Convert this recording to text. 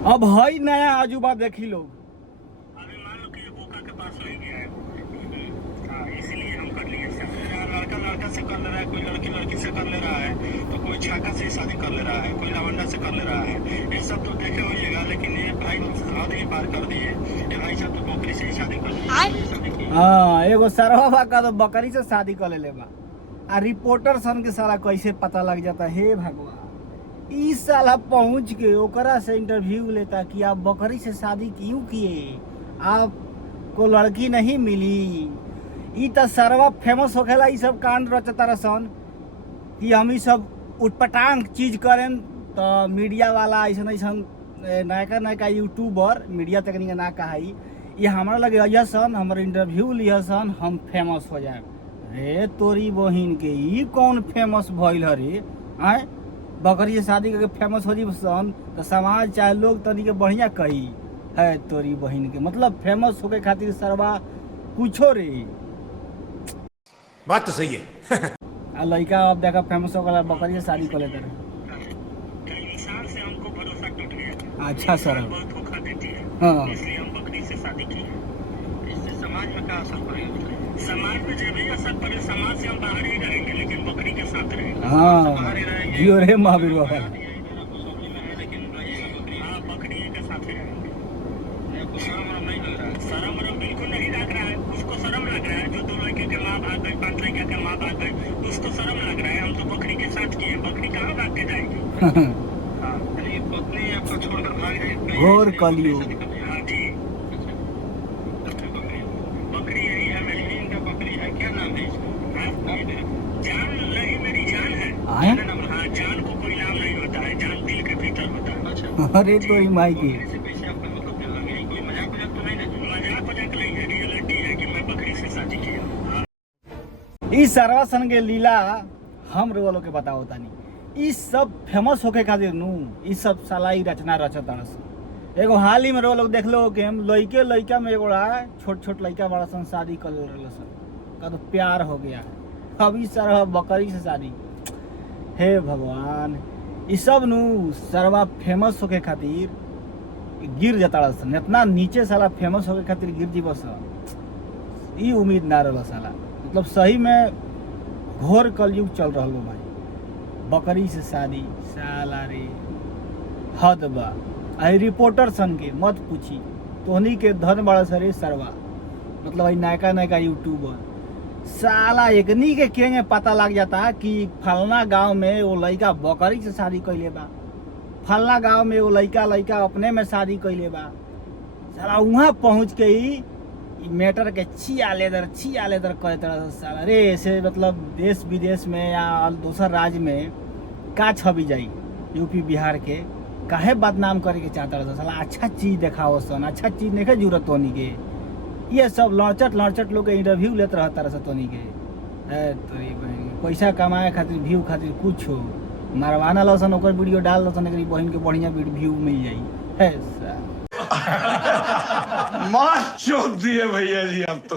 अब हई नया अजूबा देखी लोग। अभी मान लो कि ओका के पास ले गया है वो। हाँ, इसीलिए हम कर लिए। लड़का लड़का से कर ले रहा है, कोई लड़की लड़की से कर ले रहा है, तो कोई छाका से शादी कर ले रहा है, कोई लवंडा से कर ले रहा है। ये सब तो देखे होइएगा, लेकिन ये भाई हद ही पार कर दिए। ये भाई साहब तो बकरी से ही शादी कर लिए। हाँ, एगो सरवा का तो बकरी से शादी कर ले बा। आ रिपोर्टर सन के साला कैसे पता लग जाता है, हे भगवान। इस साला पहुंच के ओकरा से इंटरव्यू लेता कि आप बकरी से शादी क्यों किए, आपको लड़की नहीं मिली। ई तो सरवा फेमस होखेला ई सब कांड रचता रसन कि हम ई सब उटपटांग चीज करें, तो मीडिया वाला ऐसा ऐसा नयका नयका यूट्यूबर मीडिया तकनीक ना कहा ये हमारा लगे अजय सन हमारे इंटरव्यू लिया सन हम फेमस हो जाए। रे तोरी बहिन के ई कौन फेमस भइल रे? आए बकरी से शादी करके फेमस हो जी सन तो समाज चाहे लोग तनी के बढ़िया कही है तोरी बहिन के, मतलब फेमस होके खातिर सरवा कुछो रे। बात तो सही है। आ लड़का अब देखा फेमस हो गया बकरी से शादी कर लेते रहे। इंसान से हमको भरोसा टूट गया। अच्छा सर, बहुत धोखा देती है, हाँ इसलिए हम बकरी से शादी की। इससे समाज में क्या असर पड़ेगा? समाज में जो भी असर पड़े, समाज से हम बाहर ही रहेंगे, लेकिन बकरी के साथ रहेंगे। हाँ जियो रे महावीर बाबा। हाँ, बकरी के साथ ही रहेंगे। शर्म वरम नहीं लग रहा है, शर्म वरम बिल्कुल नहीं लग रहा है। उसको शर्म लग रहा है जो 2 लड़के के माँ भाग गए, 5 लड़के के माँ भाग गए, उसको शर्म लग रहा है। हम तो बकरी के साथ किए, बकरी कहाँ भाग के जाएगी? हाँ, पत्नी आपको छोड़कर भाग जाएगी। घोर कलयुग। हाँ जी, बकरी यही है, मेरी इनका बकरी है। क्या नाम है इसका? जान नहीं, मेरी जान है। आए? हाँ, जान को कोई नाम नहीं होता है, जान दिल के भीतर होता है। अच्छा, अरे तोरी माई की बकरी से कैसे आपका मतलब दिल लग गया? कोई मजाक वजाक तो नहीं ना? मजाक वजाक नहीं है, रियलिटी है कि मैं बकरी से शादी किया। ई सरवा सन के लीला हम रोलो के बताओ तानी। ई सब फेमस होके खातिर नु ई सब साला ई रचना रचत। एगो हाल ही में रो लोग देख लो कि हम लइके लइका में एगो छोट छोट लइका बड़ा सन शादी कर ले सन का तो प्यार हो गया। अब ई सरवा बकरी से शादी, हे भगवान। ई सब नु सरवा फेमस होके खातिर गिर जाता सन, इतना नीचे साला फेमस होके खातिर गिर जीव सन। ई उम्मीद ना रहा साला, मतलब सही में घोर कलयुग चल रहा हो भाई। बकरी से शादी साला रे हद बा। आई रिपोर्टर सन के मत पूछी, तोहनी के धन बड़ा सरे सरवा, मतलब आई नयका नयका यूट्यूबर साला एकनी के केंगे पता लग जाता कि फलना गांव में वो लड़का बकरी से शादी कैले बा, फलना गांव में वो लड़का अपने में शादी कैले बा। साला वहाँ पहुँच के ही मैटर के छिया लेदर करे तरह साला रे। ऐसे मतलब देश विदेश में या दूसर राज्य में का छवि जाई, यूपी बिहार के काहे बदनाम करे के चाहता रहा साला। अच्छा चीज देखाओ सन, अच्छा चीज नहीं जरूरत तोनी के। ये सब लड़चट लोग के इंटरव्यू लेते रहता रहा तोनी के। तोरी बहन पैसा कमाए खातिर व्यू खातिर कुछ हो मारवाना लसन ओकर वीडियो डाल लसन, एकरी बहन के बढ़िया व्यू मिल जाई है। मार चोद दिए भैया जी आप तो।